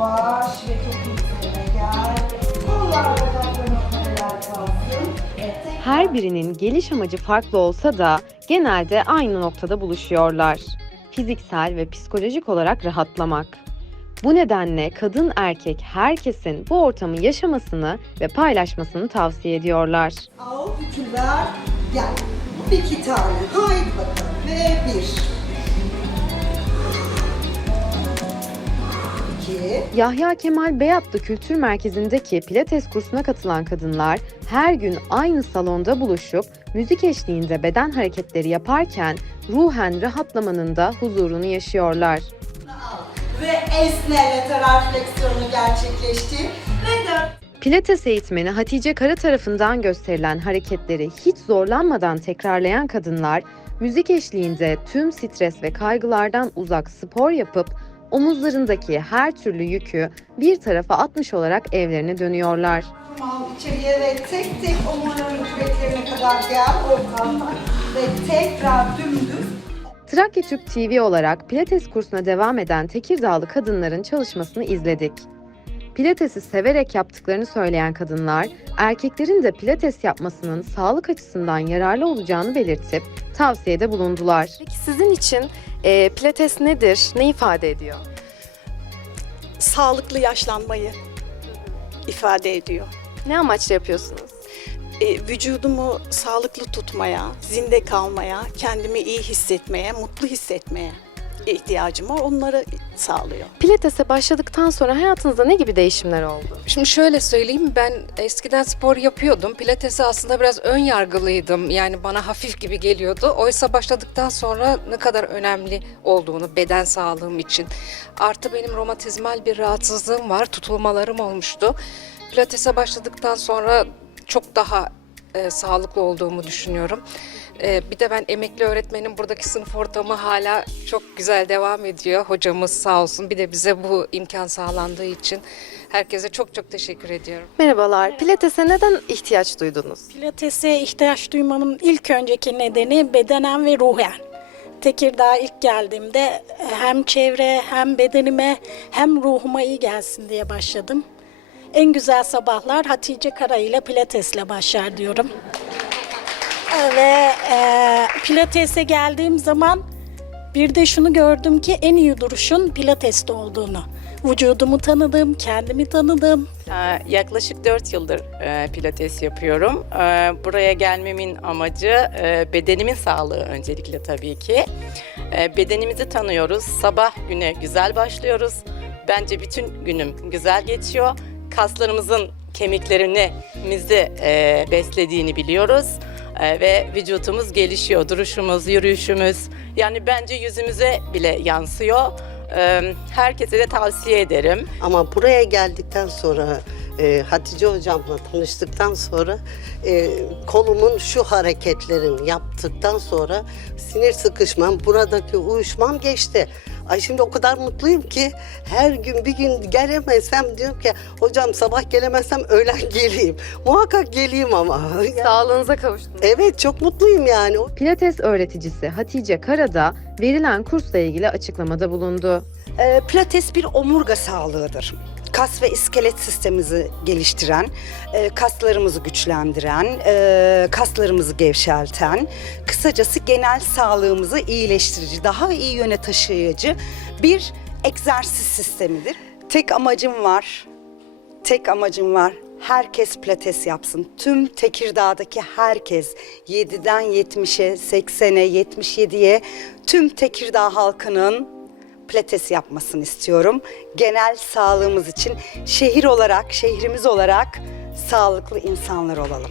Baş ve topuk üzerine gel. Kollar bacakların paralel kalsın. Evet, tek- Her birinin geliş amacı farklı olsa da genelde aynı noktada buluşuyorlar. Fiziksel ve psikolojik olarak rahatlamak. Bu nedenle kadın erkek herkesin bu ortamı yaşamasını ve paylaşmasını tavsiye ediyorlar. Al bütünler. Gel. İki tane. Haydi bakalım. Yahya Kemal Beyatlı Kültür Merkezi'ndeki pilates kursuna katılan kadınlar her gün aynı salonda buluşup müzik eşliğinde beden hareketleri yaparken ruhen rahatlamanın da huzurunu yaşıyorlar. Ve esne lateral fleksiyonu gerçekleştir. Ve dört. Pilates eğitmeni Hatice Kara tarafından gösterilen hareketleri hiç zorlanmadan tekrarlayan kadınlar, müzik eşliğinde tüm stres ve kaygılardan uzak spor yapıp omuzlarındaki her türlü yükü bir tarafa atmış olarak evlerine dönüyorlar. İçeriye ve tek tek omurların küreklerine kadar gel. Ortamda. Ve tekrar dümdüz. Trakya Türk TV olarak Pilates kursuna devam eden Tekirdağlı kadınların çalışmasını izledik. Pilatesi severek yaptıklarını söyleyen kadınlar, erkeklerin de pilates yapmasının sağlık açısından yararlı olacağını belirtip tavsiyede bulundular. Peki sizin için e, pilates nedir? Ne ifade ediyor? sağlıklı yaşlanmayı ifade ediyor. Ne amaçla yapıyorsunuz? E, vücudumu sağlıklı tutmaya, zinde kalmaya, kendimi iyi hissetmeye, mutlu hissetmeye ihtiyacım var. Onları sağlıyor. Pilatese başladıktan sonra hayatınızda ne gibi değişimler oldu? Şimdi şöyle söyleyeyim ben eskiden spor yapıyordum. Pilatese aslında biraz ön yargılıydım. Yani bana hafif gibi geliyordu. Oysa başladıktan sonra ne kadar önemli olduğunu beden sağlığım için. Artı benim romatizmal bir rahatsızlığım var. Tutulmalarım olmuştu. Pilatese başladıktan sonra çok daha e, sağlıklı olduğumu düşünüyorum. E, bir de ben emekli öğretmenim. Buradaki sınıf ortamı hala çok güzel devam ediyor. Hocamız sağ olsun. Bir de bize bu imkan sağlandığı için herkese çok çok teşekkür ediyorum. Merhabalar, pilatese neden ihtiyaç duydunuz? Pilatese ihtiyaç duymamın ilk önceki nedeni bedenen ve ruhen. Tekirdağ ilk geldiğimde hem çevre hem bedenime hem ruhuma iyi gelsin diye başladım. En güzel sabahlar Hatice Kara ile pilatesle başlar diyorum. Ve e, pilatese geldiğim zaman bir de şunu gördüm ki en iyi duruşun pilateste olduğunu. Vücudumu tanıdım, kendimi tanıdım, Ee, Yaklaşık 4 yıldır e, pilates yapıyorum. Ee, Buraya gelmemin amacı e, bedenimin sağlığı öncelikle tabii ki. Bedenimizi tanıyoruz. Sabah güne güzel başlıyoruz. Bence bütün günüm güzel geçiyor. Kaslarımızın kemiklerimizi e, beslediğini biliyoruz. E, Ve vücutumuz gelişiyor. Duruşumuz, yürüyüşümüz. Yani bence yüzümüze bile yansıyor. Ee, Herkese de tavsiye ederim. Ama buraya geldikten sonra e, Hatice hocamla tanıştıktan sonra e, kolumun şu hareketlerini yaptıktan sonra sinir sıkışmam, buradaki uyuşmam geçti. Ay şimdi o kadar mutluyum ki her gün bir gün gelemezsem diyorum ki hocam sabah gelemezsem öğlen geleyim. Muhakkak geleyim ama. Sağlığınıza kavuştunuz. evet çok mutluyum yani. Pilates öğreticisi Hatice Kara da verilen kursla ilgili açıklamada bulundu. Ee, Pilates bir omurga sağlığıdır. Kas ve iskelet sistemimizi geliştiren, e, kaslarımızı güçlendiren, e, kaslarımızı gevşelten, kısacası genel sağlığımızı iyileştirici, daha iyi yöne taşıyıcı bir egzersiz sistemidir. Tek amacım var, tek amacım var. Herkes pilates yapsın. Tüm Tekirdağ'daki herkes 7'den 70'e, 80'e, 77'ye tüm Tekirdağ halkının pilates yapmasını istiyorum. Genel sağlığımız için şehir olarak, şehrimiz olarak sağlıklı insanlar olalım.